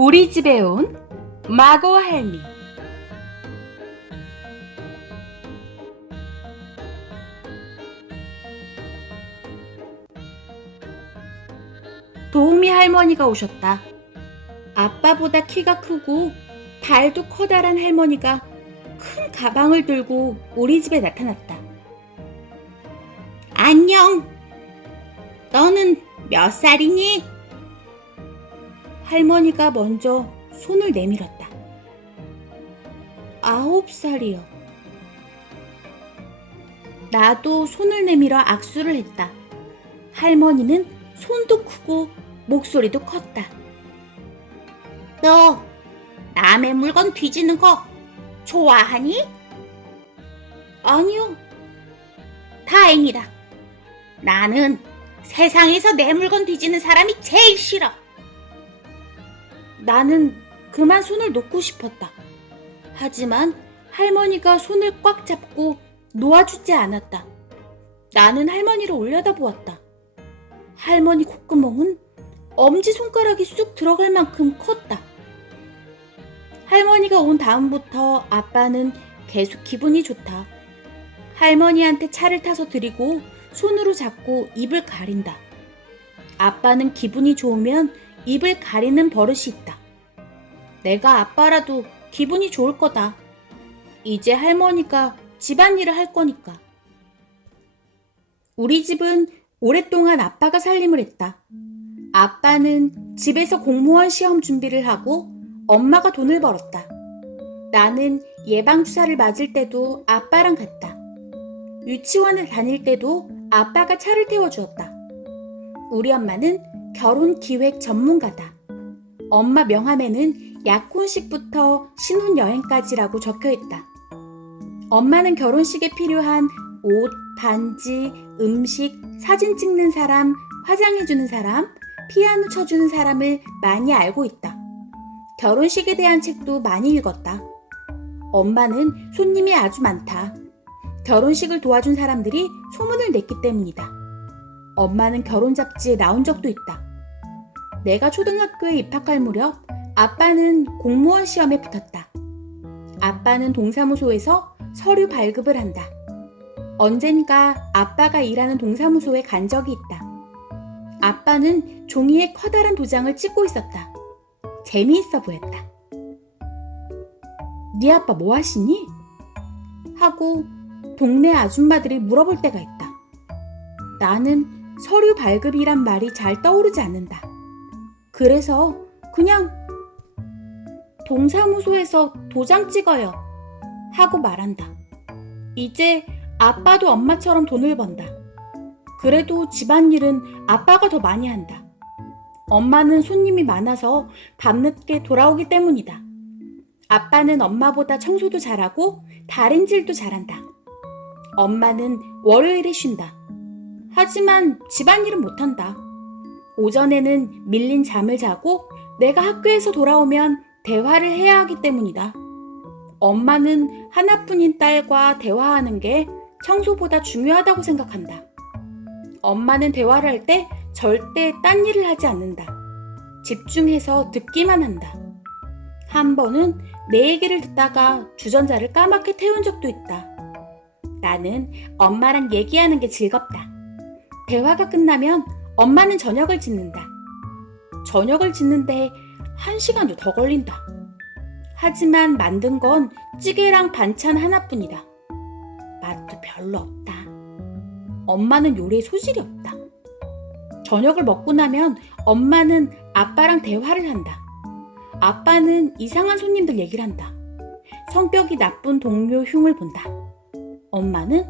우리 집에 온 마고 할미. 도우미 할머니가 오셨다. 아빠보다 키가 크고 발도 커다란 할머니가 큰 가방을 들고 우리 집에 나타났다. 안녕. 너는 몇 살이니? 할머니가 먼저 손을 내밀었다. 9살이요. 나도 손을 내밀어 악수를 했다. 할머니는 손도 크고 목소리도 컸다. 너 남의 물건 뒤지는 거 좋아하니? 아니요. 다행이다. 나는 세상에서 내 물건 뒤지는 사람이 제일 싫어. 나는 그만 손을 놓고 싶었다. 하지만 할머니가 손을 꽉 잡고 놓아주지 않았다. 나는 할머니를 올려다보았다. 할머니 콧구멍은 엄지손가락이 쑥 들어갈 만큼 컸다. 할머니가 온 다음부터 아빠는 계속 기분이 좋다. 할머니한테 차를 타서 드리고 손으로 잡고 입을 가린다. 아빠는 기분이 좋으면 입을 가리는 버릇이 있다. 내가 아빠라도 기분이 좋을 거다. 이제 할머니가 집안일을 할 거니까. 우리 집은 오랫동안 아빠가 살림을 했다. 아빠는 집에서 공무원 시험 준비를 하고 엄마가 돈을 벌었다. 나는 예방주사를 맞을 때도 아빠랑 갔다. 유치원에 다닐 때도 아빠가 차를 태워주었다. 우리 엄마는 결혼기획 전문가다. 엄마 명함에는 약혼식부터 신혼여행까지라고 적혀있다. 엄마는 결혼식에 필요한 옷, 반지, 음식, 사진 찍는 사람, 화장해주는 사람, 피아노 쳐주는 사람을 많이 알고 있다. 결혼식에 대한 책도 많이 읽었다. 엄마는 손님이 아주 많다. 결혼식을 도와준 사람들이 소문을 냈기 때문이다. 엄마는 결혼 잡지에 나온 적도 있다. 내가 초등학교에 입학할 무렵 아빠는 공무원 시험에 붙었다. 아빠는 동사무소에서 서류 발급을 한다. 언젠가 아빠가 일하는 동사무소에 간 적이 있다. 아빠는 종이에 커다란 도장을 찍고 있었다. 재미있어 보였다. 네 아빠 뭐 하시니? 하고 동네 아줌마들이 물어볼 때가 있다. 나는 서류 발급이란 말이 잘 떠오르지 않는다. 그래서 그냥 동사무소에서 도장 찍어요 하고 말한다. 이제 아빠도 엄마처럼 돈을 번다. 그래도 집안일은 아빠가 더 많이 한다. 엄마는 손님이 많아서 밤늦게 돌아오기 때문이다. 아빠는 엄마보다 청소도 잘하고 다림질도 잘한다. 엄마는 월요일에 쉰다. 하지만 집안일은 못한다. 오전에는 밀린 잠을 자고 내가 학교에서 돌아오면 대화를 해야 하기 때문이다. 엄마는 하나뿐인 딸과 대화하는 게 청소보다 중요하다고 생각한다. 엄마는 대화를 할 때 절대 딴 일을 하지 않는다. 집중해서 듣기만 한다. 한 번은 내 얘기를 듣다가 주전자를 까맣게 태운 적도 있다. 나는 엄마랑 얘기하는 게 즐겁다. 대화가 끝나면 엄마는 저녁을 짓는다. 저녁을 짓는데 1시간도 더 걸린다. 하지만 만든 건 찌개랑 반찬 하나뿐이다. 맛도 별로 없다. 엄마는 요리에 소질이 없다. 저녁을 먹고 나면 엄마는 아빠랑 대화를 한다. 아빠는 이상한 손님들 얘기를 한다. 성격이 나쁜 동료 흉을 본다. 엄마는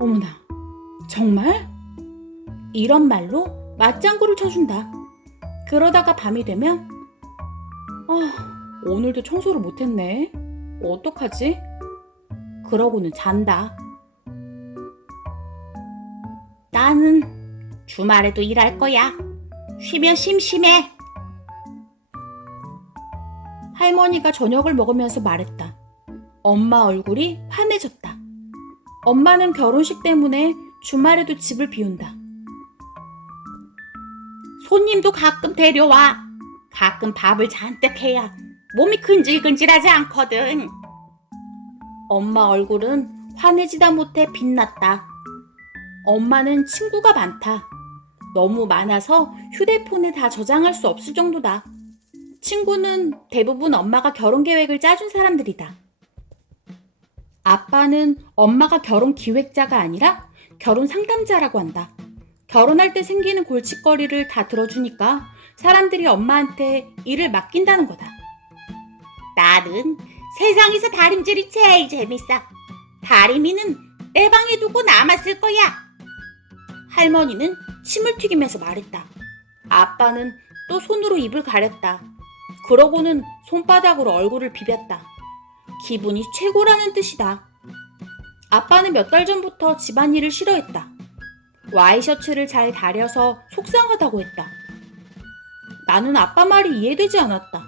어머나 정말? 이런 말로 맞장구를 쳐준다. 그러다가 밤이 되면 오늘도 청소를 못했네. 어떡하지? 그러고는 잔다. 나는 주말에도 일할 거야. 쉬면 심심해. 할머니가 저녁을 먹으면서 말했다. 엄마 얼굴이 환해졌다. 엄마는 결혼식 때문에 주말에도 집을 비운다. 손님도 가끔 데려와. 가끔 밥을 잔뜩 해야 몸이 근질근질하지 않거든. 엄마 얼굴은 환해지다 못해 빛났다. 엄마는 친구가 많다. 너무 많아서 휴대폰에 다 저장할 수 없을 정도다. 친구는 대부분 엄마가 결혼 계획을 짜준 사람들이다. 아빠는 엄마가 결혼 기획자가 아니라 결혼 상담자라고 한다. 결혼할 때 생기는 골칫거리를 다 들어주니까 사람들이 엄마한테 일을 맡긴다는 거다. 나는 세상에서 다림질이 제일 재밌어. 다리미는 내 방에 두고 남았을 거야. 할머니는 침을 튀기면서 말했다. 아빠는 또 손으로 입을 가렸다. 그러고는 손바닥으로 얼굴을 비볐다. 기분이 최고라는 뜻이다. 아빠는 몇 달 전부터 집안일을 싫어했다. 와이셔츠를 잘 다려서 속상하다고 했다. 나는 아빠 말이 이해되지 않았다.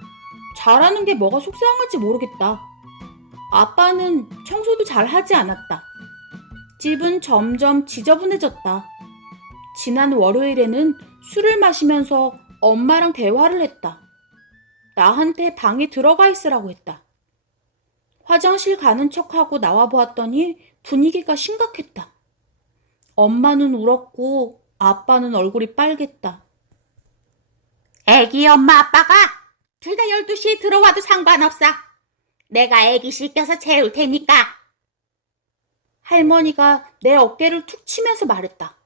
잘하는 게 뭐가 속상한지 모르겠다. 아빠는 청소도 잘 하지 않았다. 집은 점점 지저분해졌다. 지난 월요일에는 술을 마시면서 엄마랑 대화를 했다. 나한테 방에 들어가 있으라고 했다. 화장실 가는 척하고 나와 보았더니 분위기가 심각했다. 엄마는 울었고 아빠는 얼굴이 빨갰다. 애기 엄마 아빠가 둘 다 12시에 들어와도 상관없어. 내가 애기 씻겨서 재울 테니까. 할머니가 내 어깨를 툭 치면서 말했다.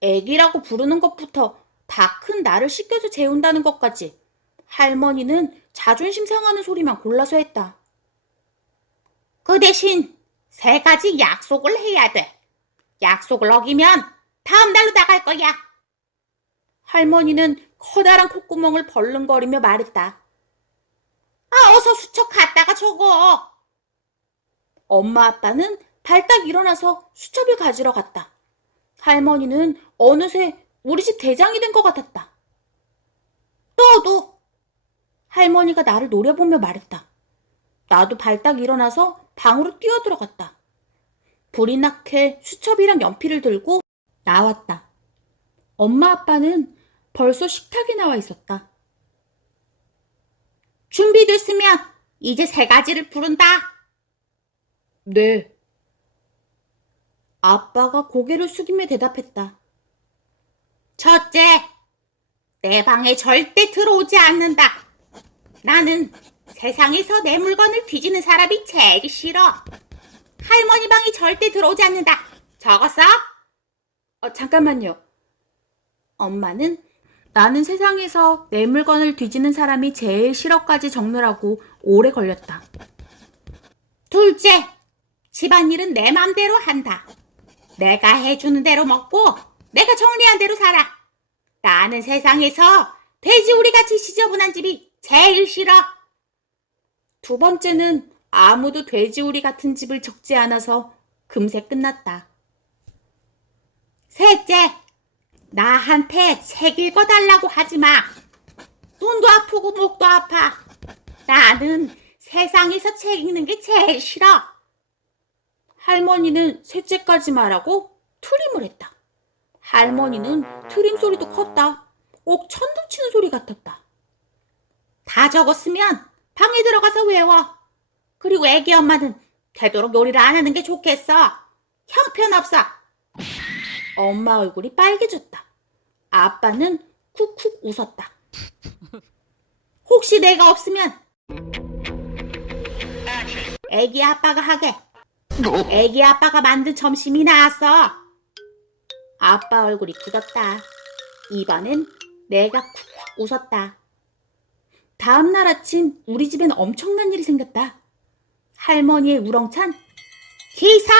애기라고 부르는 것부터 다 큰 나를 씻겨서 재운다는 것까지 할머니는 자존심 상하는 소리만 골라서 했다. 그 대신 3가지 약속을 해야 돼. 약속을 어기면 다음 달로 나갈 거야. 할머니는 커다란 콧구멍을 벌렁거리며 말했다. 어서 수첩 갖다가 적어. 엄마 아빠는 발딱 일어나서 수첩을 가지러 갔다. 할머니는 어느새 우리 집 대장이 된 것 같았다. 너도. 할머니가 나를 노려보며 말했다. 나도 발딱 일어나서 방으로 뛰어들어갔다. 불이 나게 수첩이랑 연필을 들고 나왔다. 엄마 아빠는 벌써 식탁에 나와 있었다. 준비됐으면 이제 3가지를 부른다. 네. 아빠가 고개를 숙이며 대답했다. 첫째, 내 방에 절대 들어오지 않는다. 나는 세상에서 내 물건을 뒤지는 사람이 제일 싫어. 할머니 방에 절대 들어오지 않는다. 적었어? 잠깐만요. 엄마는 나는 세상에서 내 물건을 뒤지는 사람이 제일 싫어까지 적느라고 오래 걸렸다. 둘째, 집안일은 내 맘대로 한다. 내가 해주는 대로 먹고 내가 정리한 대로 살아. 나는 세상에서 돼지우리같이 지저분한 집이 제일 싫어. 두 번째는 아무도 돼지우리 같은 집을 적지 않아서 금세 끝났다. 셋째, 나한테 책 읽어달라고 하지 마. 눈도 아프고 목도 아파. 나는 세상에서 책 읽는 게 제일 싫어. 할머니는 셋째까지 말하고 트림을 했다. 할머니는 트림 소리도 컸다. 꼭 천둥 치는 소리 같았다. 다 적었으면 방에 들어가서 외워. 그리고 애기 엄마는 되도록 요리를 안 하는 게 좋겠어. 형편없어. 엄마 얼굴이 빨개졌다. 아빠는 쿡쿡 웃었다. 혹시 내가 없으면 애기 아빠가 하게. 애기 아빠가 만든 점심이 나왔어. 아빠 얼굴이 굳었다. 이번엔 내가 쿡쿡 웃었다. 다음날 아침 우리 집엔 엄청난 일이 생겼다. 할머니의 우렁찬 기상!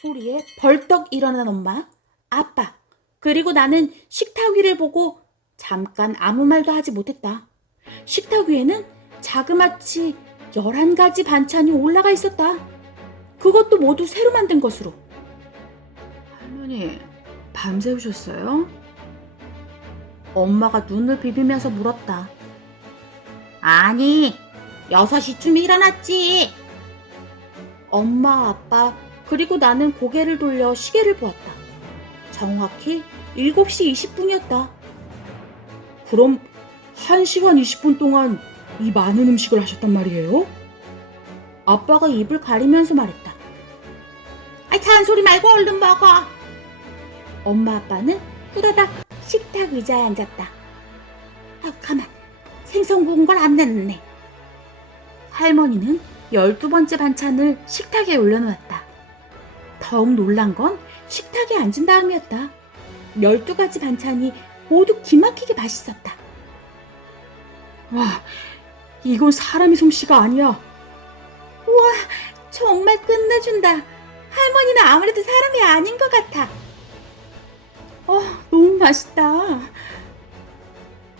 소리에 벌떡 일어난 엄마, 아빠, 그리고 나는 식탁 위를 보고 잠깐 아무 말도 하지 못했다. 식탁 위에는 자그마치 11가지 반찬이 올라가 있었다. 그것도 모두 새로 만든 것으로. 할머니, 밤새우셨어요? 엄마가 눈을 비비면서 물었다. 아니, 6시쯤 일어났지. 엄마, 아빠, 그리고 나는 고개를 돌려 시계를 보았다. 정확히 7시 20분이었다. 그럼 1시간 20분 동안 이 많은 음식을 하셨단 말이에요? 아빠가 입을 가리면서 말했다. 아이, 잔소리 말고 얼른 먹어. 엄마 아빠는 후다닥 식탁 의자에 앉았다. 아, 가만. 생선 구운 걸 안 냈네. 할머니는 12번째 반찬을 식탁에 올려놓았다. 더욱 놀란 건 식탁에 앉은 다음이었다. 12가지 반찬이 모두 기막히게 맛있었다. 와, 이건 사람의 솜씨가 아니야. 우와, 정말 끝내준다. 할머니는 아무래도 사람이 아닌 것 같아. 너무 맛있다.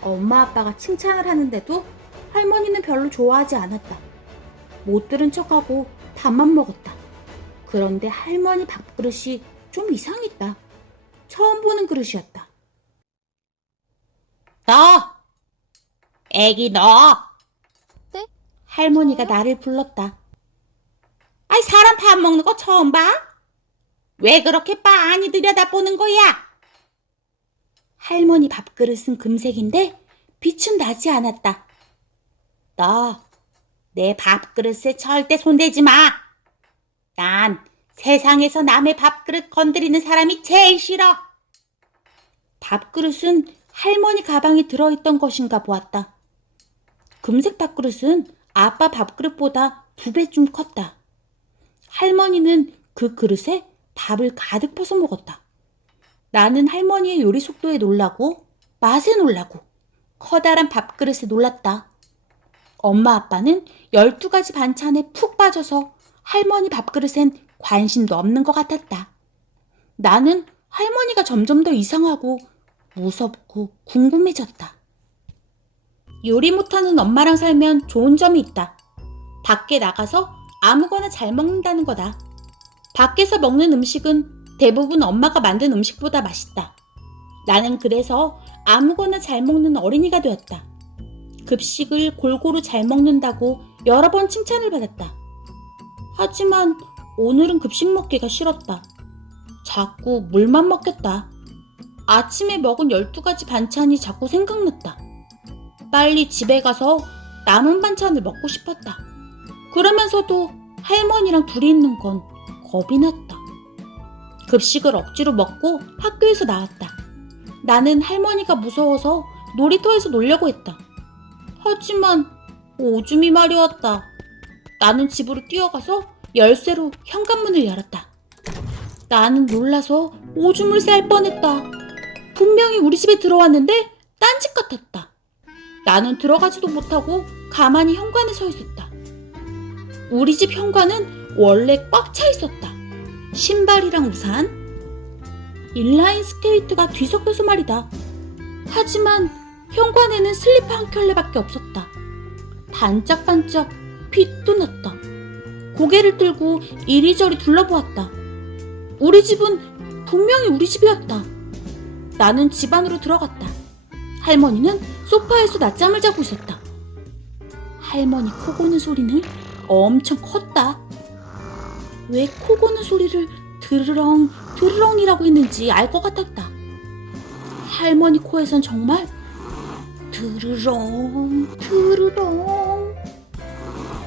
엄마 아빠가 칭찬을 하는데도 할머니는 별로 좋아하지 않았다. 못 들은 척하고 밥만 먹었다. 그런데 할머니 밥그릇이 좀 이상했다. 처음 보는 그릇이었다. 너! 애기 너! 네? 할머니가 저요? 나를 불렀다. 아이, 사람 밥 먹는 거 처음 봐? 왜 그렇게 빤히 들여다보는 거야? 할머니 밥그릇은 금색인데 빛은 나지 않았다. 너, 내 밥그릇에 절대 손대지 마. 난 세상에서 남의 밥그릇 건드리는 사람이 제일 싫어. 밥그릇은 할머니 가방에 들어있던 것인가 보았다. 금색 밥그릇은 아빠 밥그릇보다 2배 좀 컸다. 할머니는 그 그릇에 밥을 가득 퍼서 먹었다. 나는 할머니의 요리 속도에 놀라고 맛에 놀라고 커다란 밥그릇에 놀랐다. 엄마 아빠는 12가지 반찬에 푹 빠져서 할머니 밥그릇엔 관심도 없는 것 같았다. 나는 할머니가 점점 더 이상하고 무섭고 궁금해졌다. 요리 못하는 엄마랑 살면 좋은 점이 있다. 밖에 나가서 아무거나 잘 먹는다는 거다. 밖에서 먹는 음식은 대부분 엄마가 만든 음식보다 맛있다. 나는 그래서 아무거나 잘 먹는 어린이가 되었다. 급식을 골고루 잘 먹는다고 여러 번 칭찬을 받았다. 하지만 오늘은 급식 먹기가 싫었다. 자꾸 물만 먹겠다. 아침에 먹은 12가지 반찬이 자꾸 생각났다. 빨리 집에 가서 남은 반찬을 먹고 싶었다. 그러면서도 할머니랑 둘이 있는 건 겁이 났다. 급식을 억지로 먹고 학교에서 나왔다. 나는 할머니가 무서워서 놀이터에서 놀려고 했다. 하지만 오줌이 마려웠다. 나는 집으로 뛰어가서 열쇠로 현관문을 열었다. 나는 놀라서 오줌을 쌀 뻔했다. 분명히 우리 집에 들어왔는데 딴집 같았다. 나는 들어가지도 못하고 가만히 현관에 서 있었다. 우리 집 현관은 원래 꽉 차 있었다. 신발이랑 우산, 인라인 스케이트가 뒤섞여서 말이다. 하지만 현관에는 슬리퍼 한 켤레밖에 없었다. 반짝반짝 빛도 났다. 고개를 들고 이리저리 둘러보았다. 우리 집은 분명히 우리 집이었다. 나는 집 안으로 들어갔다. 할머니는 소파에서 낮잠을 자고 있었다. 할머니 코 고는 소리는 엄청 컸다. 왜 코 고는 소리를 드르렁 드르렁이라고 했는지 알 것 같았다. 할머니 코에선 정말 드르렁 드르렁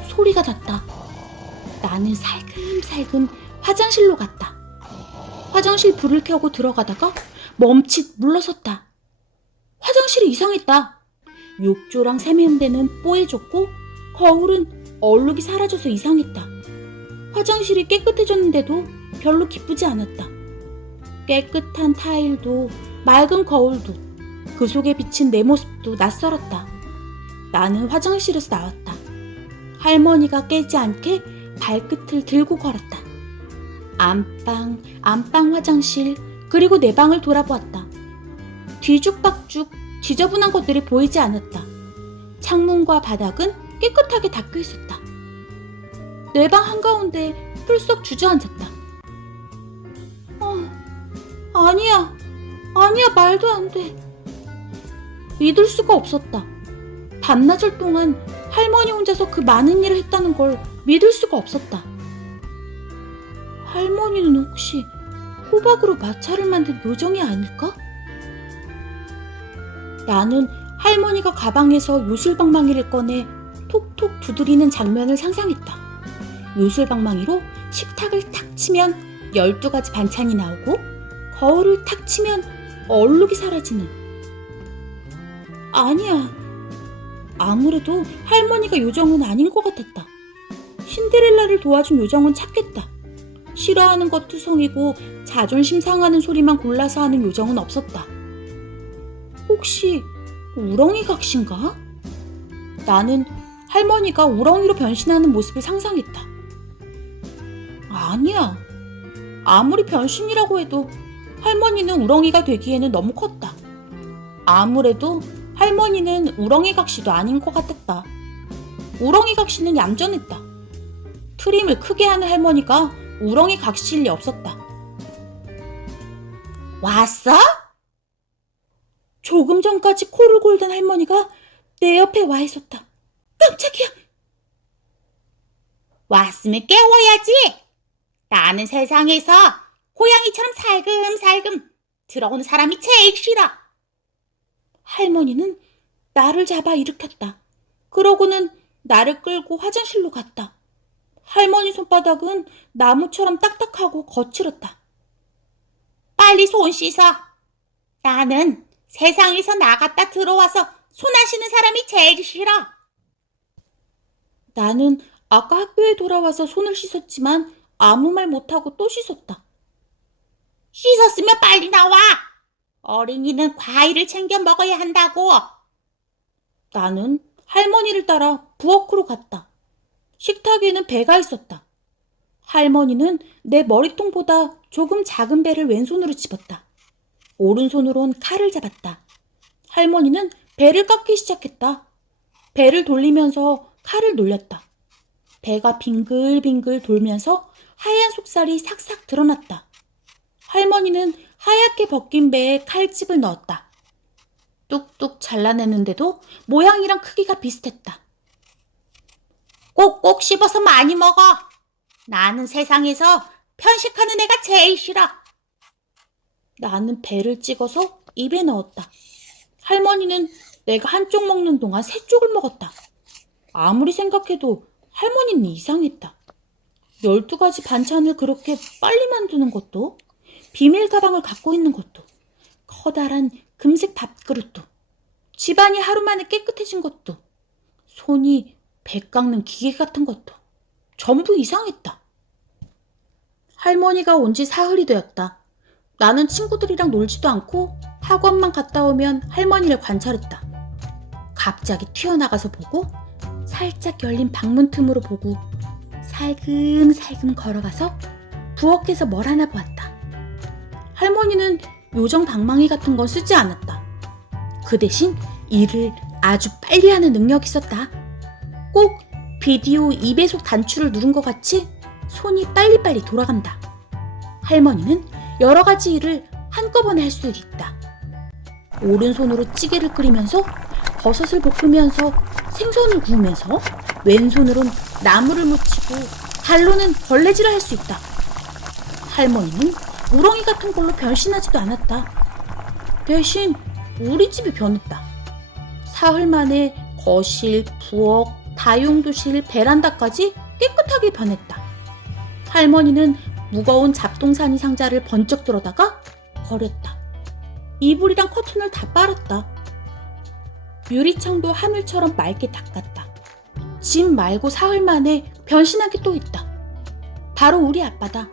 소리가 났다. 나는 살금살금 화장실로 갔다. 화장실 불을 켜고 들어가다가 멈칫 물러섰다. 화장실이 이상했다. 욕조랑 세면대는 뽀해졌고 거울은 얼룩이 사라져서 이상했다. 화장실이 깨끗해졌는데도 별로 기쁘지 않았다. 깨끗한 타일도 맑은 거울도 그 속에 비친 내 모습도 낯설었다. 나는 화장실에서 나왔다. 할머니가 깨지 않게 발끝을 들고 걸었다. 안방 화장실 그리고 내 방을 돌아보았다. 뒤죽박죽 지저분한 것들이 보이지 않았다. 창문과 바닥은 깨끗하게 닦여 있었다. 내 방 한가운데 훌썩 주저앉았다. 아니야, 말도 안 돼. 믿을 수가 없었다. 반나절 동안 할머니 혼자서 그 많은 일을 했다는 걸 믿을 수가 없었다. 할머니는 혹시 호박으로 마차를 만든 요정이 아닐까? 나는 할머니가 가방에서 요술방망이를 꺼내 톡톡 두드리는 장면을 상상했다. 요술방망이로 식탁을 탁 치면 12가지 반찬이 나오고 거울을 탁 치면 얼룩이 사라지는. 아니야. 아무래도 할머니가 요정은 아닌 것 같았다. 신데렐라를 도와준 요정은 착했다. 싫어하는 것 투성이고 자존심 상하는 소리만 골라서 하는 요정은 없었다. 혹시 우렁이 각시인가? 나는 할머니가 우렁이로 변신하는 모습을 상상했다. 아니야. 아무리 변신이라고 해도 할머니는 우렁이가 되기에는 너무 컸다. 아무래도 할머니는 우렁이 각시도 아닌 것 같았다. 우렁이 각시는 얌전했다. 트림을 크게 하는 할머니가 우렁이 각시일 리 없었다. 왔어? 조금 전까지 코를 골던 할머니가 내 옆에 와 있었다. 깜짝이야. 왔으면 깨워야지. 나는 세상에서 고양이처럼 살금살금 들어오는 사람이 제일 싫어. 할머니는 나를 잡아 일으켰다. 그러고는 나를 끌고 화장실로 갔다. 할머니 손바닥은 나무처럼 딱딱하고 거칠었다. 빨리 손 씻어. 나는 세상에서 나갔다 들어와서 손 안 씻는 사람이 제일 싫어. 나는 아까 학교에 돌아와서 손을 씻었지만 아무 말 못하고 또 씻었다. 씻었으면 빨리 나와. 어린이는 과일을 챙겨 먹어야 한다고. 나는 할머니를 따라 부엌으로 갔다. 식탁에는 배가 있었다. 할머니는 내 머리통보다 조금 작은 배를 왼손으로 집었다. 오른손으론 칼을 잡았다. 할머니는 배를 깎기 시작했다. 배를 돌리면서 칼을 놀렸다. 배가 빙글빙글 돌면서 하얀 속살이 삭삭 드러났다. 할머니는 하얗게 벗긴 배에 칼집을 넣었다. 뚝뚝 잘라내는데도 모양이랑 크기가 비슷했다. 꼭꼭 씹어서 많이 먹어. 나는 세상에서 편식하는 애가 제일 싫어. 나는 배를 찍어서 입에 넣었다. 할머니는 내가 한쪽 먹는 동안 세 쪽을 먹었다. 아무리 생각해도 할머니는 이상했다. 12가지 반찬을 그렇게 빨리 만드는 것도, 비밀 가방을 갖고 있는 것도, 커다란 금색 밥그릇도, 집안이 하루 만에 깨끗해진 것도, 손이 배 깎는 기계 같은 것도 전부 이상했다. 할머니가 온 지 사흘이 되었다. 나는 친구들이랑 놀지도 않고 학원만 갔다 오면 할머니를 관찰했다. 갑자기 튀어나가서 보고, 살짝 열린 방문 틈으로 보고, 살금살금 걸어가서 부엌에서 뭘 하나 보았다. 할머니는 요정 방망이 같은 건 쓰지 않았다. 그 대신 일을 아주 빨리 하는 능력이 있었다. 꼭 비디오 2배속 단추를 누른 것 같이 손이 빨리빨리 돌아간다. 할머니는 여러 가지 일을 한꺼번에 할 수 있다. 오른손으로 찌개를 끓이면서 버섯을 볶으면서 생선을 구우면서 왼손으로는 나무를 묻히고 발로는 벌레질을 할 수 있다. 할머니는 우렁이 같은 걸로 변신하지도 않았다. 대신 우리 집이 변했다. 사흘 만에 거실, 부엌, 다용도실, 베란다까지 깨끗하게 변했다. 할머니는 무거운 잡동사니 상자를 번쩍 들어다가 버렸다. 이불이랑 커튼을 다 빨았다. 유리창도 하늘처럼 맑게 닦았다. 집 말고 사흘 만에 변신한 게 또 있다. 바로 우리 아빠다.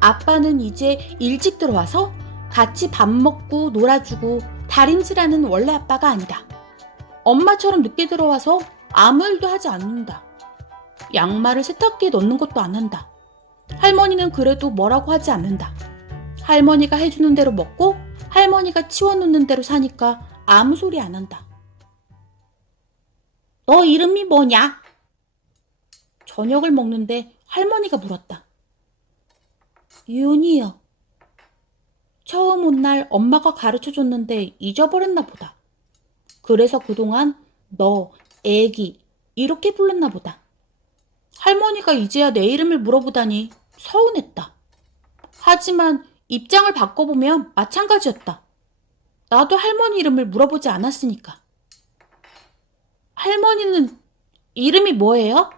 아빠는 이제 일찍 들어와서 같이 밥 먹고 놀아주고 다림질하는 원래 아빠가 아니다. 엄마처럼 늦게 들어와서 아무 일도 하지 않는다. 양말을 세탁기에 넣는 것도 안 한다. 할머니는 그래도 뭐라고 하지 않는다. 할머니가 해주는 대로 먹고 할머니가 치워놓는 대로 사니까 아무 소리 안 한다. 너 이름이 뭐냐? 저녁을 먹는데 할머니가 물었다. 윤이요. 처음 온 날 엄마가 가르쳐줬는데 잊어버렸나 보다. 그래서 그동안 너, 애기 이렇게 불렀나 보다. 할머니가 이제야 내 이름을 물어보다니 서운했다. 하지만 입장을 바꿔보면 마찬가지였다. 나도 할머니 이름을 물어보지 않았으니까. 할머니는 이름이 뭐예요?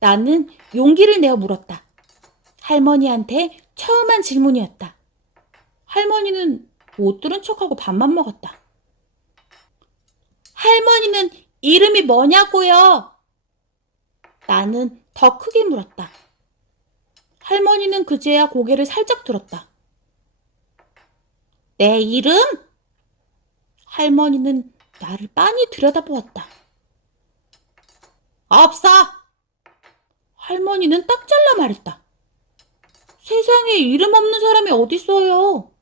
나는 용기를 내어 물었다. 할머니한테 처음 한 질문이었다. 할머니는 못 들은 척하고 밥만 먹었다. 할머니는 이름이 뭐냐고요? 나는 더 크게 물었다. 할머니는 그제야 고개를 살짝 들었다. 내 이름? 할머니는 나를 빤히 들여다보았다. 없어! 할머니는 딱 잘라 말했다. 세상에 이름 없는 사람이 어딨어요?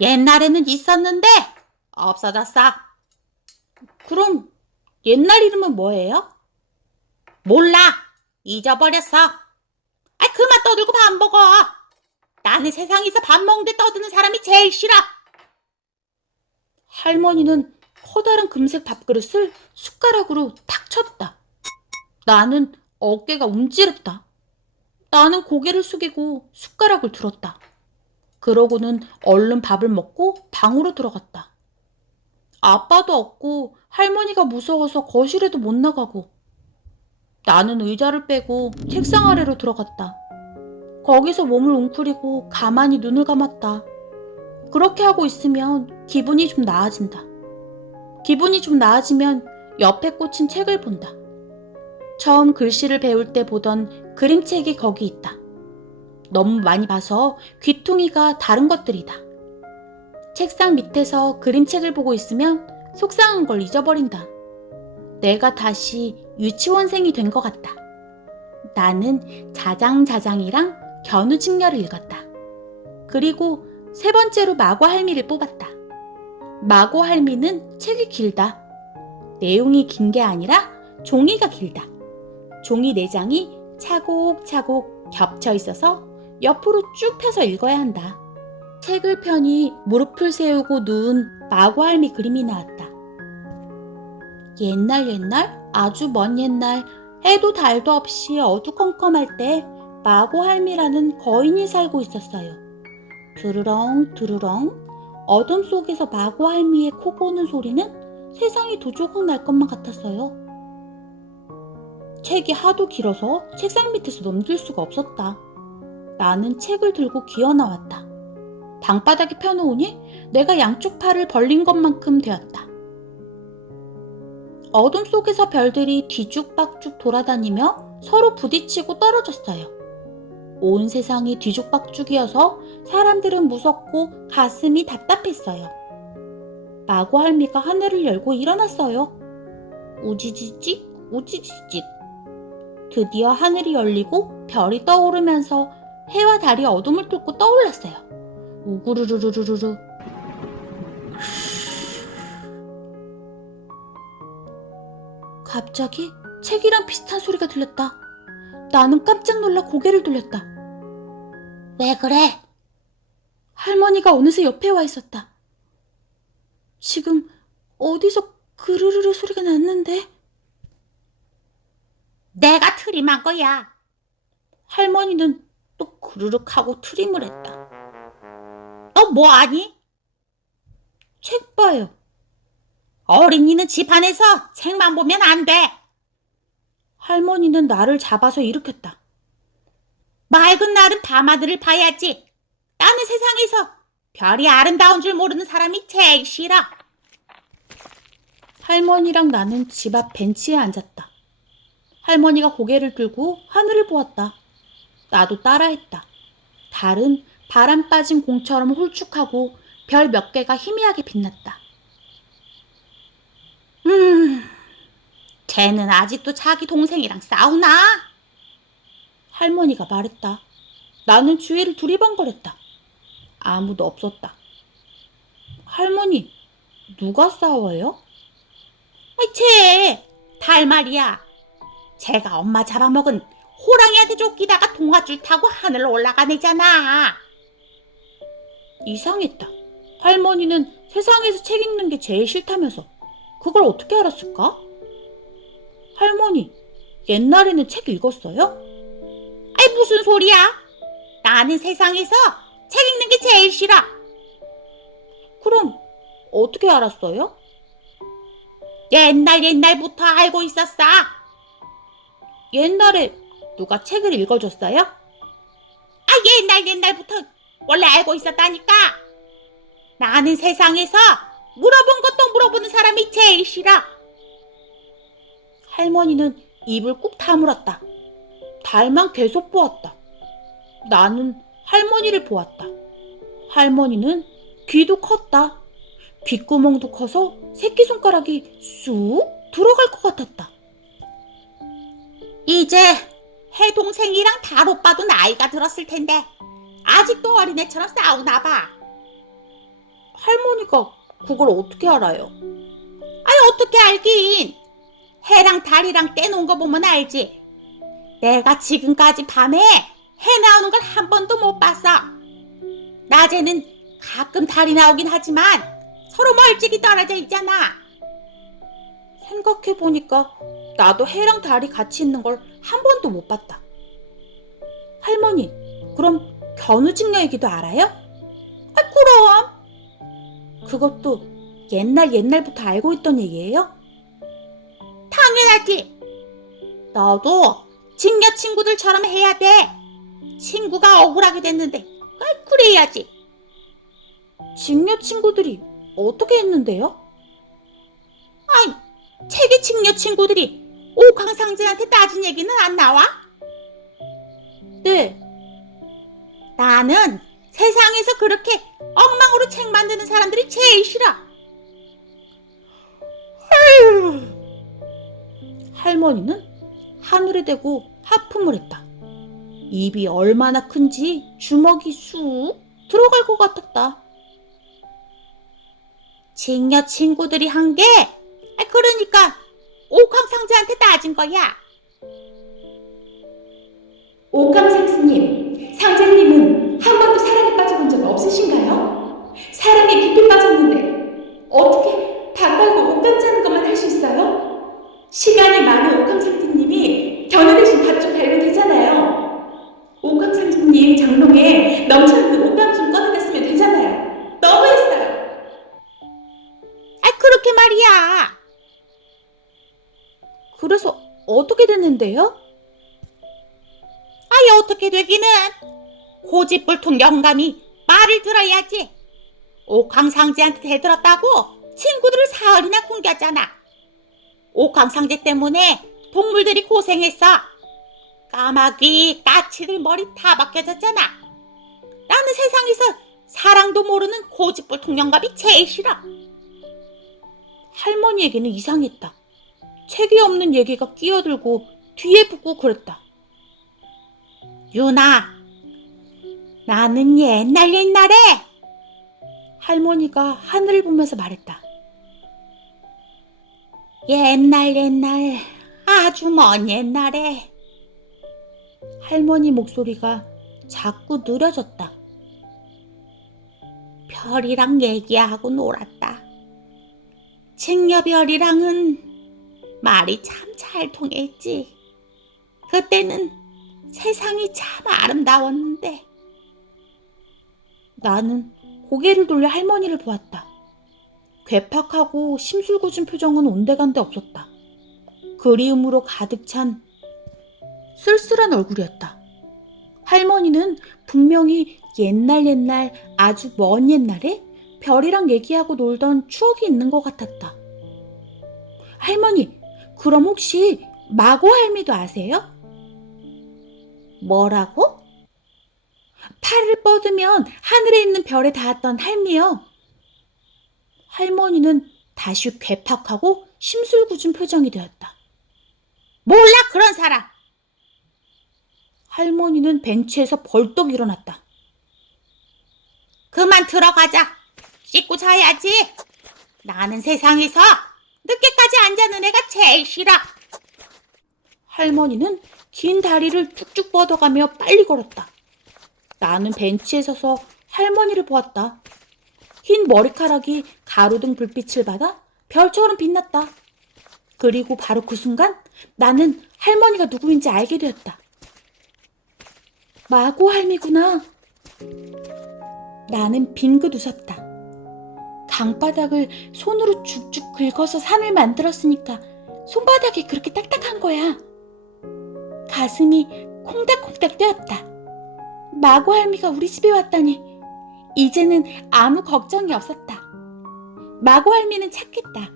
옛날에는 있었는데 없어졌어. 그럼 옛날 이름은 뭐예요? 몰라. 잊어버렸어. 아이, 그만 떠들고 밥 먹어. 나는 세상에서 밥 먹는데 떠드는 사람이 제일 싫어. 할머니는 커다란 금색 밥그릇을 숟가락으로 탁 쳤다. 나는 어깨가 움찔했다. 나는 고개를 숙이고 숟가락을 들었다. 그러고는 얼른 밥을 먹고 방으로 들어갔다. 아빠도 없고 할머니가 무서워서 거실에도 못 나가고 나는 의자를 빼고 책상 아래로 들어갔다. 거기서 몸을 웅크리고 가만히 눈을 감았다. 그렇게 하고 있으면 기분이 좀 나아진다. 기분이 좀 나아지면 옆에 꽂힌 책을 본다. 처음 글씨를 배울 때 보던 그림책이 거기 있다. 너무 많이 봐서 귀퉁이가 다른 것들이다. 책상 밑에서 그림책을 보고 있으면 속상한 걸 잊어버린다. 내가 다시 유치원생이 된 것 같다. 나는 자장자장이랑 견우직녀를 읽었다. 그리고 세 번째로 마고할미를 뽑았다. 마고할미는 책이 길다. 내용이 긴 게 아니라 종이가 길다. 종이 4장이 차곡차곡 겹쳐 있어서 옆으로 쭉 펴서 읽어야 한다. 책을 펴니 무릎을 세우고 누운 마고할미 그림이 나왔다. 옛날 아주 먼 옛날 해도 달도 없이 어두컴컴할 때 마고할미라는 거인이 살고 있었어요. 드르렁 드르렁 어둠 속에서 마고할미의 코 고는 소리는 세상이 두 조각 날 것만 같았어요. 책이 하도 길어서 책상 밑에서 넘길 수가 없었다. 나는 책을 들고 기어나왔다. 방바닥에 펴놓으니 내가 양쪽 팔을 벌린 것만큼 되었다. 어둠 속에서 별들이 뒤죽박죽 돌아다니며 서로 부딪히고 떨어졌어요. 온 세상이 뒤죽박죽이어서 사람들은 무섭고 가슴이 답답했어요. 마고할미가 하늘을 열고 일어났어요. 우지지직 우지지직. 드디어 하늘이 열리고 별이 떠오르면서 해와 달이 어둠을 뚫고 떠올랐어요. 우구르르르르르. 갑자기 책이랑 비슷한 소리가 들렸다. 나는 깜짝 놀라 고개를 돌렸다. 왜 그래? 할머니가 어느새 옆에 와 있었다. 지금 어디서 그르르르 소리가 났는데? 내가 트림한 거야. 할머니는 또 그르륵 하고 트림을 했다. 너 뭐하니? 책 봐요. 어린이는 집 안에서 책만 보면 안 돼. 할머니는 나를 잡아서 일으켰다. 맑은 날은 밤하늘을 봐야지. 나는 세상에서 별이 아름다운 줄 모르는 사람이 제일 싫어. 할머니랑 나는 집 앞 벤치에 앉았다. 할머니가 고개를 들고 하늘을 보았다. 나도 따라했다. 달은 바람 빠진 공처럼 홀쭉하고 별 몇 개가 희미하게 빛났다. 쟤는 아직도 자기 동생이랑 싸우나? 할머니가 말했다. 나는 주위를 두리번거렸다. 아무도 없었다. 할머니, 누가 싸워요? 달 말이야. 쟤가 엄마 잡아먹은 호랑이한테 쫓기다가 동아줄 타고 하늘로 올라간 애잖아. 이상했다. 할머니는 세상에서 책 읽는 게 제일 싫다면서 그걸 어떻게 알았을까? 할머니, 옛날에는 책 읽었어요? 아이, 무슨 소리야? 나는 세상에서 책 읽는 게 제일 싫어. 그럼 어떻게 알았어요? 옛날부터 알고 있었어. 옛날에 누가 책을 읽어줬어요? 옛날부터 원래 알고 있었다니까. 나는 세상에서 물어본 것도 물어보는 사람이 제일 싫어. 할머니는 입을 꾹 다물었다. 달만 계속 보았다. 나는 할머니를 보았다. 할머니는 귀도 컸다. 귓구멍도 커서 새끼손가락이 쑥 들어갈 것 같았다. 이제 해동생이랑 달오빠도 나이가 들었을 텐데 아직도 어린애처럼 싸우나 봐. 할머니가 그걸 어떻게 알아요? 어떻게 알긴. 해랑 달이랑 떼놓은 거 보면 알지. 내가 지금까지 밤에 해 나오는 걸 한 번도 못 봤어. 낮에는 가끔 달이 나오긴 하지만 서로 멀찍이 떨어져 있잖아. 생각해보니까 나도 해랑 달이 같이 있는 걸 한 번도 못 봤다. 할머니, 그럼 견우직녀 얘기도 알아요? 그럼. 그것도 옛날부터 알고 있던 얘기예요? 당연하지. 너도 직녀 친구들처럼 해야 돼. 친구가 억울하게 됐는데 그래야지. 직녀 친구들이 어떻게 했는데요? 책의 직녀 친구들이 옥황상제한테 따진 얘기는 안 나와? 네. 나는 세상에서 그렇게 엉망으로 책 만드는 사람들이 제일 싫어. 할머니는 하늘에 대고 하품을 했다. 입이 얼마나 큰지 주먹이 쑥 들어갈 것 같았다. 직녀 친구들이 한 게 그러니까 옥황상제한테 따진 거야. 옥황상제님, 상제님은 한 번도 사랑에 빠져본 적 없으신가요? 사랑에 깊이 빠졌는데 어떻게 다 깔고 옷감 짜는 것만 할 수 있어요? 시간이 많은 옥황상제님이 견우 대신 밥 좀 달면 되잖아요. 옥황상제님 장롱에 넘쳐있는 옷감 좀 꺼내다 쓰면 되잖아요. 너무했어요. 그렇게 말이야. 그래서 어떻게 됐는데요? 어떻게 되기는. 고집불통 영감이 말을 들어야지. 옥황상제한테 대들었다고 친구들을 사흘이나 굶겼잖아. 옥황상제 때문에 동물들이 고생했어. 까마귀, 까치들 머리 다 벗겨졌잖아. 나는 세상에서 사랑도 모르는 고집불통 영감이 제일 싫어. 할머니 얘기는 이상했다. 책이 없는 얘기가 끼어들고 뒤에 붙고 그랬다. 유나, 나는 옛날에 할머니가 하늘을 보면서 말했다. 옛날 아주 먼 옛날에. 할머니 목소리가 자꾸 느려졌다. 별이랑 얘기하고 놀았다. 직녀별이랑은 말이 참 잘 통했지. 그때는 세상이 참 아름다웠는데. 나는 고개를 돌려 할머니를 보았다. 괴팍하고 심술궂은 표정은 온데간데 없었다. 그리움으로 가득 찬 쓸쓸한 얼굴이었다. 할머니는 분명히 옛날 아주 먼 옛날에 별이랑 얘기하고 놀던 추억이 있는 것 같았다. 할머니, 그럼 혹시 마고할미도 아세요? 뭐라고? 팔을 뻗으면 하늘에 있는 별에 닿았던 할미요. 할머니는 다시 괴팍하고 심술궂은 표정이 되었다. 몰라, 그런 사람. 할머니는 벤치에서 벌떡 일어났다. 그만 들어가자. 씻고 자야지. 나는 세상에서 늦게까지 앉아는 애가 제일 싫어. 할머니는 긴 다리를 쭉쭉 뻗어가며 빨리 걸었다. 나는 벤치에 서서 할머니를 보았다. 흰 머리카락이 가로등 불빛을 받아 별처럼 빛났다. 그리고 바로 그 순간 나는 할머니가 누구인지 알게 되었다. 마고 할미구나. 나는 빙긋 웃었다. 방바닥을 손으로 죽죽 긁어서 산을 만들었으니까 손바닥이 그렇게 딱딱한 거야. 가슴이 콩닥콩닥 뛰었다. 마고 할미가 우리 집에 왔다니 이제는 아무 걱정이 없었다. 마고 할미는 착했다.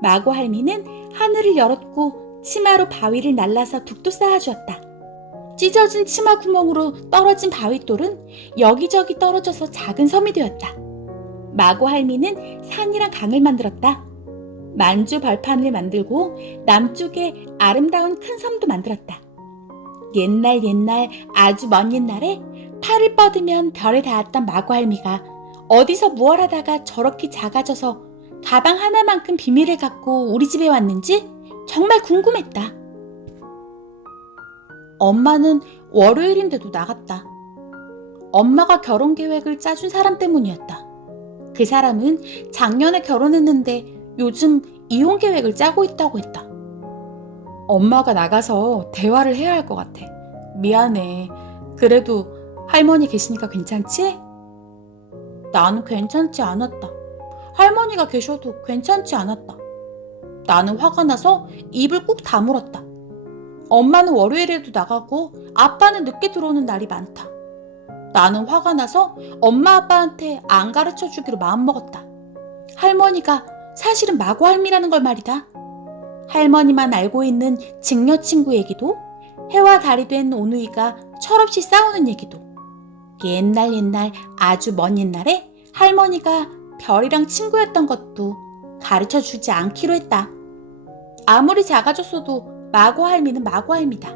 마고 할미는 하늘을 열었고 치마로 바위를 날라서 둑도 쌓아주었다. 찢어진 치마 구멍으로 떨어진 바위돌은 여기저기 떨어져서 작은 섬이 되었다. 마고 할미는 산이랑 강을 만들었다. 만주 벌판을 만들고 남쪽에 아름다운 큰 섬도 만들었다. 옛날 아주 먼 옛날에 팔을 뻗으면 별에 닿았던 마고 할미가 어디서 무얼 하다가 저렇게 작아져서 가방 하나만큼 비밀을 갖고 우리 집에 왔는지 정말 궁금했다. 엄마는 월요일인데도 나갔다. 엄마가 결혼 계획을 짜준 사람 때문이었다. 그 사람은 작년에 결혼했는데 요즘 이혼 계획을 짜고 있다고 했다. 엄마가 나가서 대화를 해야 할 것 같아. 미안해. 그래도 할머니 계시니까 괜찮지? 나는 괜찮지 않았다. 할머니가 계셔도 괜찮지 않았다. 나는 화가 나서 입을 꾹 다물었다. 엄마는 월요일에도 나가고 아빠는 늦게 들어오는 날이 많다. 나는 화가 나서 엄마 아빠한테 안 가르쳐 주기로 마음먹었다. 할머니가 사실은 마고 할미라는 걸 말이다. 할머니만 알고 있는 직녀 친구 얘기도, 해와 달이 된 오누이가 철없이 싸우는 얘기도, 옛날 아주 먼 옛날에 할머니가 별이랑 친구였던 것도 가르쳐 주지 않기로 했다. 아무리 작아졌어도 마고 할미는 마고 할미다.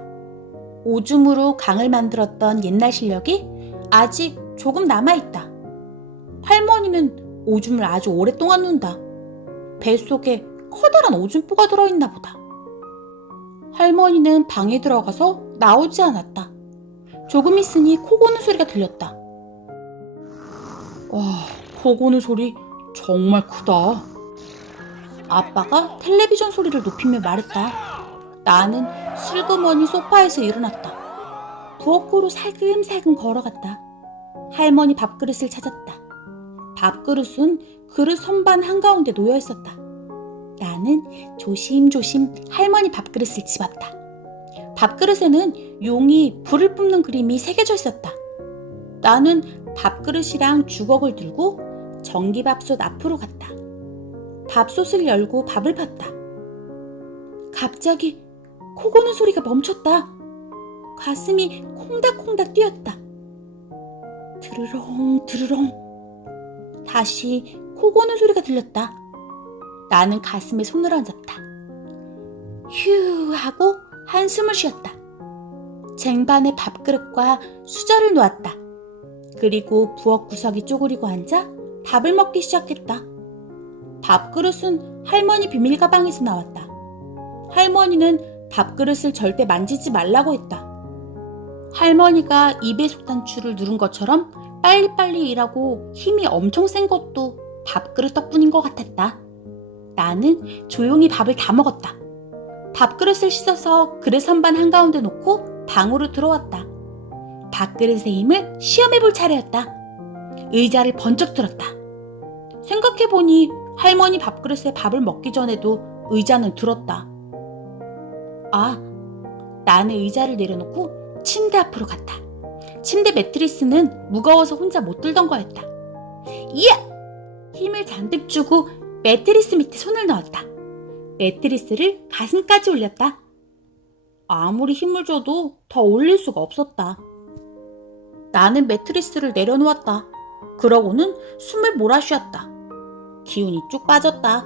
오줌으로 강을 만들었던 옛날 실력이 아직 조금 남아있다. 할머니는 오줌을 아주 오랫동안 눈다. 뱃속에 커다란 오줌포가 들어있나 보다. 할머니는 방에 들어가서 나오지 않았다. 조금 있으니 코 고는 소리가 들렸다. 와, 코 고는 소리 정말 크다. 아빠가 텔레비전 소리를 높이며 말했다. 나는 슬그머니 소파에서 일어났다. 부엌으로 살금살금 걸어갔다. 할머니 밥그릇을 찾았다. 밥그릇은 그릇 선반 한가운데 놓여 있었다. 나는 조심조심 할머니 밥그릇을 집었다. 밥그릇에는 용이 불을 뿜는 그림이 새겨져 있었다. 나는 밥그릇이랑 주걱을 들고 전기밥솥 앞으로 갔다. 밥솥을 열고 밥을 팠다. 갑자기 코 고는 소리가 멈췄다. 가슴이 콩닥콩닥 뛰었다. 드르렁. 다시 코 고는 소리가 들렸다. 나는 가슴에 손을 얹었다. 휴 하고 한숨을 쉬었다. 쟁반에 밥그릇과 수저를 놓았다. 그리고 부엌 구석에 쪼그리고 앉아 밥을 먹기 시작했다. 밥그릇은 할머니 비밀 가방에서 나왔다. 할머니는 밥그릇을 절대 만지지 말라고 했다. 할머니가 입에 속단추를 누른 것처럼 빨리빨리 일하고 힘이 엄청 센 것도 밥그릇 덕분인 것 같았다. 나는 조용히 밥을 다 먹었다. 밥그릇을 씻어서 그릇 선반 한가운데 놓고 방으로 들어왔다. 밥그릇의 힘을 시험해볼 차례였다. 의자를 번쩍 들었다. 생각해보니 할머니 밥그릇에 밥을 먹기 전에도 의자는 들었다. 나는 의자를 내려놓고 침대 앞으로 갔다. 침대 매트리스는 무거워서 혼자 못 들던 거였다. 이야! 힘을 잔뜩 주고 매트리스 밑에 손을 넣었다. 매트리스를 가슴까지 올렸다. 아무리 힘을 줘도 더 올릴 수가 없었다. 나는 매트리스를 내려놓았다. 그러고는 숨을 몰아쉬었다. 기운이 쭉 빠졌다.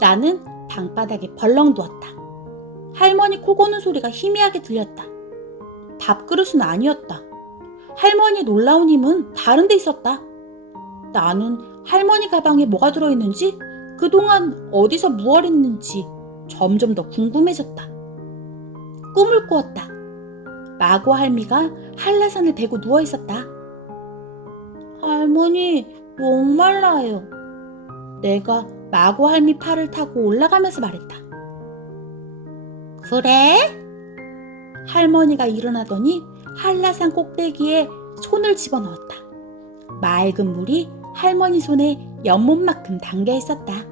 나는 방바닥에 벌렁 누웠다. 할머니 코 고는 소리가 희미하게 들렸다. 밥그릇은 아니었다. 할머니의 놀라운 힘은 다른 데 있었다. 나는 할머니 가방에 뭐가 들어있는지, 그동안 어디서 무얼 했는지 점점 더 궁금해졌다. 꿈을 꾸었다. 마고 할미가 한라산을 베고 누워있었다. 할머니, 목말라요. 내가 마고 할미 팔을 타고 올라가면서 말했다. 그래? 할머니가 일어나더니 한라산 꼭대기에 손을 집어넣었다. 맑은 물이 할머니 손에 연못만큼 담겨 있었다.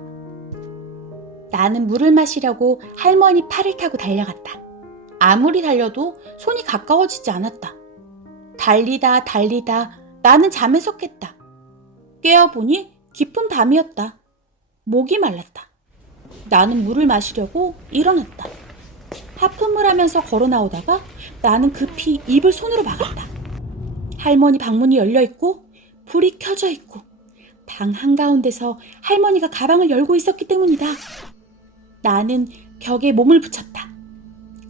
나는 물을 마시려고 할머니 팔을 타고 달려갔다. 아무리 달려도 손이 가까워지지 않았다. 달리다 나는 잠에서 깼다. 깨어보니 깊은 밤이었다. 목이 말랐다. 나는 물을 마시려고 일어났다. 하품을 하면서 걸어 나오다가 나는 급히 입을 손으로 막았다. 할머니 방문이 열려있고 불이 켜져 있고 방 한가운데서 할머니가 가방을 열고 있었기 때문이다. 나는 벽에 몸을 붙였다.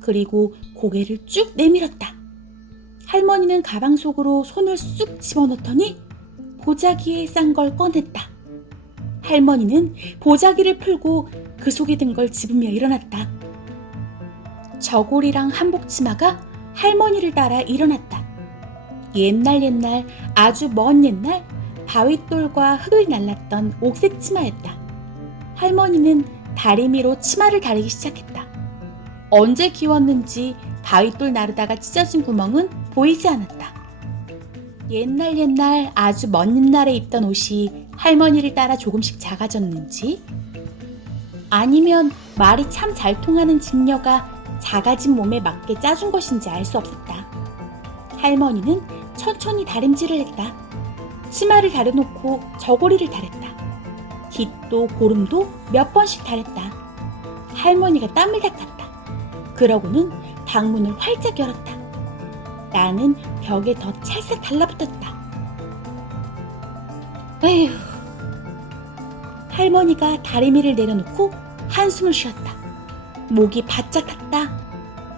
그리고 고개를 쭉 내밀었다. 할머니는 가방 속으로 손을 쑥 집어넣더니 보자기에 싼 걸 꺼냈다. 할머니는 보자기를 풀고 그 속에 든 걸 집으며 일어났다. 저고리랑 한복치마가 할머니를 따라 일어났다. 옛날 아주 먼 옛날 바윗돌과 흙을 날랐던 옥색 치마였다. 할머니는 다리미로 치마를 다리기 시작했다. 언제 키웠는지 바윗돌 나르다가 찢어진 구멍은 보이지 않았다. 옛날 아주 먼 옛날에 입던 옷이 할머니를 따라 조금씩 작아졌는지 아니면 말이 참 잘 통하는 직녀가 작아진 몸에 맞게 짜준 것인지 알 수 없었다. 할머니는 천천히 다림질을 했다. 치마를 다려놓고 저고리를 다렸다. 깃도 고름도 몇 번씩 다렸다. 할머니가 땀을 닦았다. 그러고는 방문을 활짝 열었다. 나는 벽에 더 찰싹 달라붙었다. 에휴. 할머니가 다리미를 내려놓고 한숨을 쉬었다. 목이 바짝 탔다.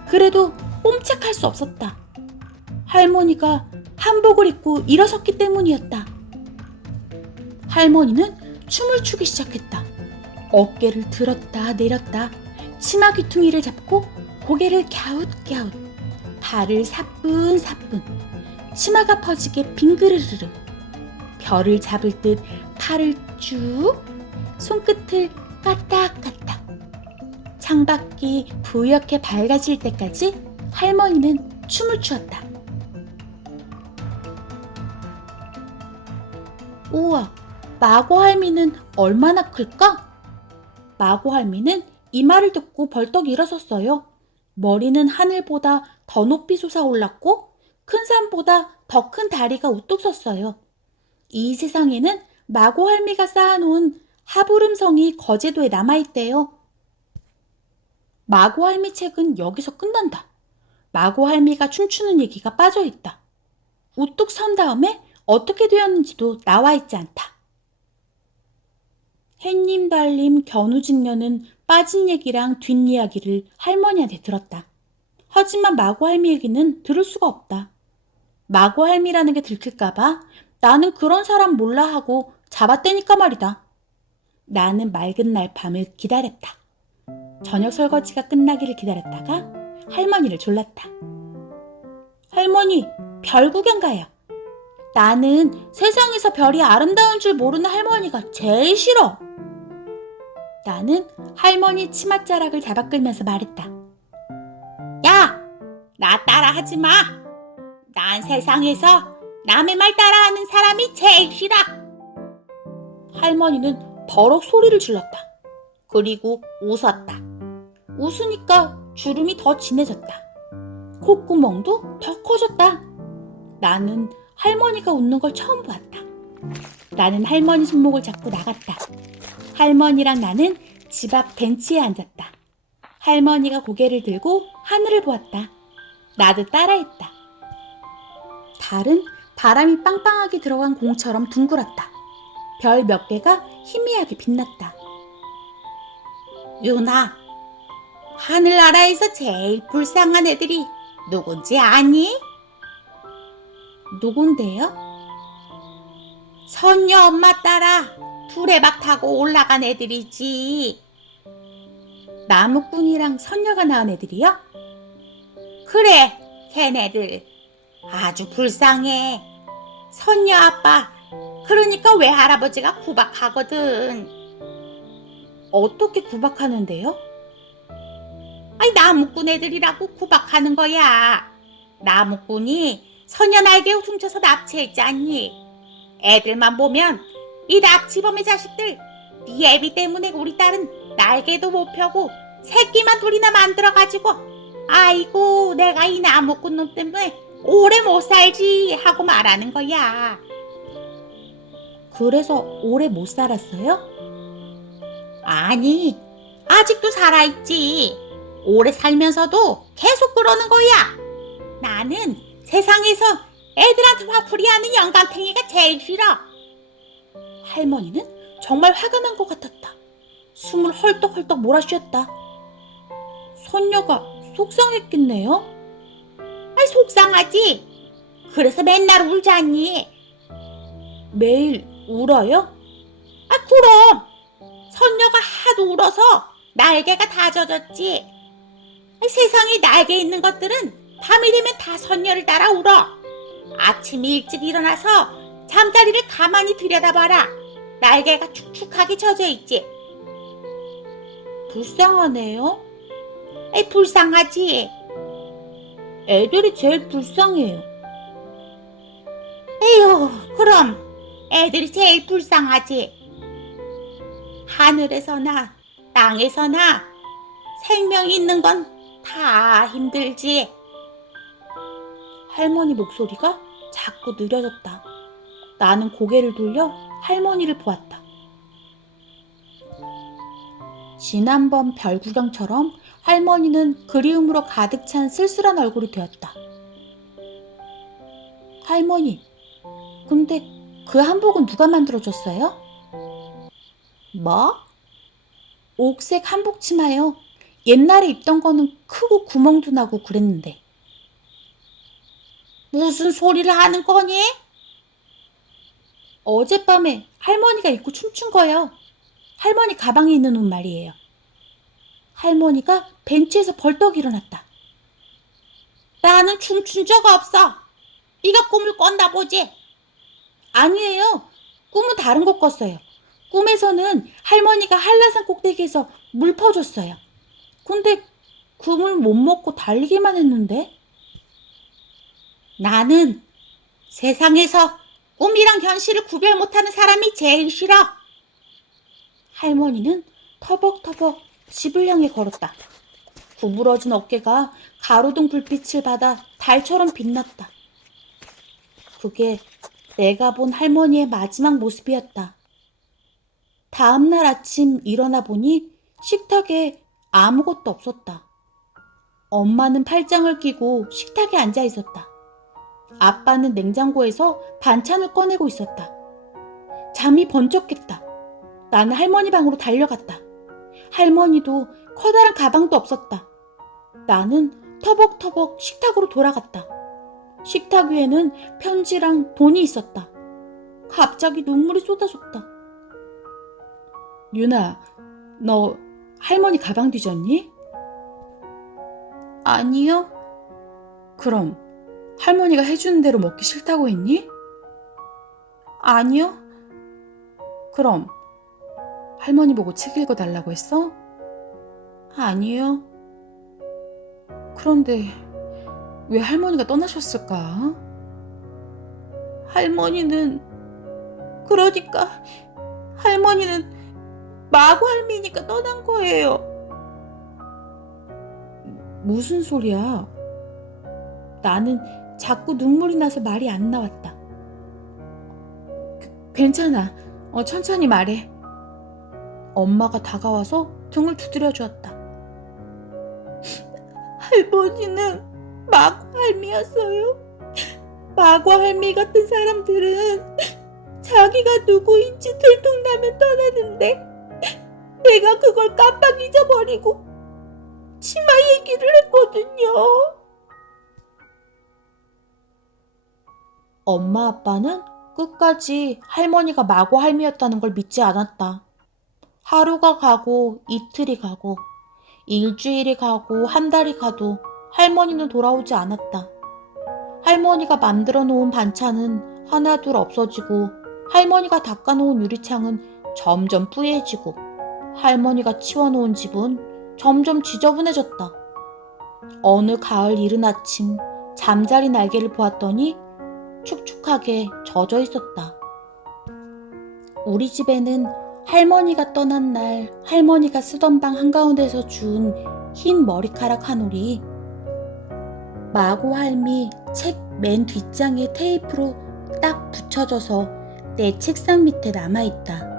그래도 꼼짝할 수 없었다. 할머니가 한복을 입고 일어섰기 때문이었다. 할머니는 춤을 추기 시작했다. 어깨를 들었다 내렸다. 치마 귀퉁이를 잡고 고개를 갸웃갸웃. 발을 사뿐사뿐. 치마가 퍼지게 빙그르르르. 별을 잡을 듯 팔을 쭉. 손끝을 까딱까딱. 창밖이 부옇게 밝아질 때까지 할머니는 춤을 추었다. 우와, 마고할미는 얼마나 클까? 마고할미는 이 말을 듣고 벌떡 일어섰어요. 머리는 하늘보다 더 높이 솟아올랐고 큰 산보다 더 큰 다리가 우뚝 섰어요. 이 세상에는 마고할미가 쌓아놓은 하부름성이 거제도에 남아있대요. 마고할미 책은 여기서 끝난다. 마고할미가 춤추는 얘기가 빠져있다. 우뚝 선 다음에 어떻게 되었는지도 나와있지 않다. 햇님 달님 견우직녀는 빠진 얘기랑 뒷이야기를 할머니한테 들었다. 하지만 마고할미 얘기는 들을 수가 없다. 마고할미라는 게 들킬까봐 나는 그런 사람 몰라 하고 잡았다니까 말이다. 나는 맑은 날 밤을 기다렸다. 저녁 설거지가 끝나기를 기다렸다가 할머니를 졸랐다. 할머니, 별 구경 가요. 나는 세상에서 별이 아름다운 줄 모르는 할머니가 제일 싫어. 나는 할머니 치맛자락을 잡아 끌면서 말했다. 야! 나 따라하지 마! 난 세상에서 남의 말 따라하는 사람이 제일 싫어! 할머니는 버럭 소리를 질렀다. 그리고 웃었다. 웃으니까 주름이 더 진해졌다. 콧구멍도 더 커졌다. 나는 할머니가 웃는 걸 처음 보았다. 나는 할머니 손목을 잡고 나갔다. 할머니랑 나는 집 앞 벤치에 앉았다. 할머니가 고개를 들고 하늘을 보았다. 나도 따라했다. 달은 바람이 빵빵하게 들어간 공처럼 둥글었다. 별 몇 개가 희미하게 빛났다. 유나, 하늘나라에서 제일 불쌍한 애들이 누군지 아니? 누군데요? 선녀 엄마 따라 두레박 타고 올라간 애들이지. 나무꾼이랑 선녀가 낳은 애들이요? 그래, 걔네들 아주 불쌍해. 선녀 아빠, 그러니까 외할아버지가 구박하거든. 어떻게 구박하는데요? 아니, 나무꾼 애들이라고 구박하는 거야. 나무꾼이 선녀 날개 훔쳐서 납치했지 않니? 애들만 보면 이 납치범의 자식들, 네 애비 때문에 우리 딸은 날개도 못 펴고 새끼만 둘이나 만들어가지고 아이고 내가 이 나무꾼 놈 때문에 오래 못 살지 하고 말하는 거야. 그래서 오래 못 살았어요? 아니, 아직도 살아있지. 오래 살면서도 계속 그러는 거야. 나는 세상에서 애들한테 화풀이하는 영감탱이가 제일 싫어. 할머니는 정말 화가 난 것 같았다. 숨을 헐떡헐떡 몰아쉬었다. 손녀가 속상했겠네요? 아이, 속상하지. 그래서 맨날 울잖니. 매일 울어요? 아, 그럼 선녀가 하도 울어서 날개가 다 젖었지. 아이, 세상에 날개 있는 것들은 밤이 되면 다 선녀를 따라 울어. 아침 일찍 일어나서 잠자리를 가만히 들여다봐라. 날개가 축축하게 젖어 있지. 불쌍하네요. 아이, 불쌍하지. 애들이 제일 불쌍해요. 에휴, 그럼 애들이 제일 불쌍하지. 하늘에서나 땅에서나 생명이 있는 건 다 힘들지. 할머니 목소리가 자꾸 느려졌다. 나는 고개를 돌려 할머니를 보았다. 지난번 별구경처럼 할머니는 그리움으로 가득 찬 쓸쓸한 얼굴이 되었다. 할머니, 근데 그 한복은 누가 만들어줬어요? 뭐? 옥색 한복 치마요. 옛날에 입던 거는 크고 구멍도 나고 그랬는데. 무슨 소리를 하는 거니? 어젯밤에 할머니가 입고 춤춘 거요. 할머니 가방에 있는 옷 말이에요. 할머니가 벤치에서 벌떡 일어났다. 나는 춤춘 적 없어. 네가 꿈을 꿨나 보지. 아니에요. 꿈은 다른 거 꿨어요. 꿈에서는 할머니가 한라산 꼭대기에서 물 퍼줬어요. 근데 그 물 못 먹고 달리기만 했는데? 나는 세상에서 꿈이랑 현실을 구별 못하는 사람이 제일 싫어. 할머니는 터벅터벅 집을 향해 걸었다. 구부러진 어깨가 가로등 불빛을 받아 달처럼 빛났다. 그게 내가 본 할머니의 마지막 모습이었다. 다음날 아침 일어나 보니 식탁에 아무것도 없었다. 엄마는 팔짱을 끼고 식탁에 앉아 있었다. 아빠는 냉장고에서 반찬을 꺼내고 있었다. 잠이 번쩍 깼다. 나는 할머니 방으로 달려갔다. 할머니도 커다란 가방도 없었다. 나는 터벅터벅 식탁으로 돌아갔다. 식탁 위에는 편지랑 돈이 있었다. 갑자기 눈물이 쏟아졌다. 유나, 너 할머니 가방 뒤졌니? 아니요. 그럼 할머니가 해주는 대로 먹기 싫다고 했니? 아니요. 그럼 할머니 보고 책 읽어달라고 했어? 아니요. 그런데 왜 할머니가 떠나셨을까? 그러니까 할머니는 마구 할미니까 떠난 거예요. 무슨 소리야? 나는 자꾸 눈물이 나서 말이 안 나왔다. 괜찮아. 천천히 말해. 엄마가 다가와서 등을 두드려 주었다. 할머니는 마구 할미였어요. 마구 할미 같은 사람들은 자기가 누구인지 들통나면 떠나는데 내가 그걸 깜빡 잊어버리고 치마 얘기를 했거든요. 엄마 아빠는 끝까지 할머니가 마구 할미였다는 걸 믿지 않았다. 하루가 가고 이틀이 가고 일주일이 가고 한 달이 가도 할머니는 돌아오지 않았다. 할머니가 만들어 놓은 반찬은 하나둘 없어지고 할머니가 닦아놓은 유리창은 점점 뿌얘지고 할머니가 치워놓은 집은 점점 지저분해졌다. 어느 가을 이른 아침 잠자리 날개를 보았더니 축축하게 젖어 있었다. 우리 집에는 할머니가 떠난 날 할머니가 쓰던 방 한가운데서 준 흰 머리카락 한 올이 마고 할미 책 맨 뒷장에 테이프로 딱 붙여져서 내 책상 밑에 남아있다.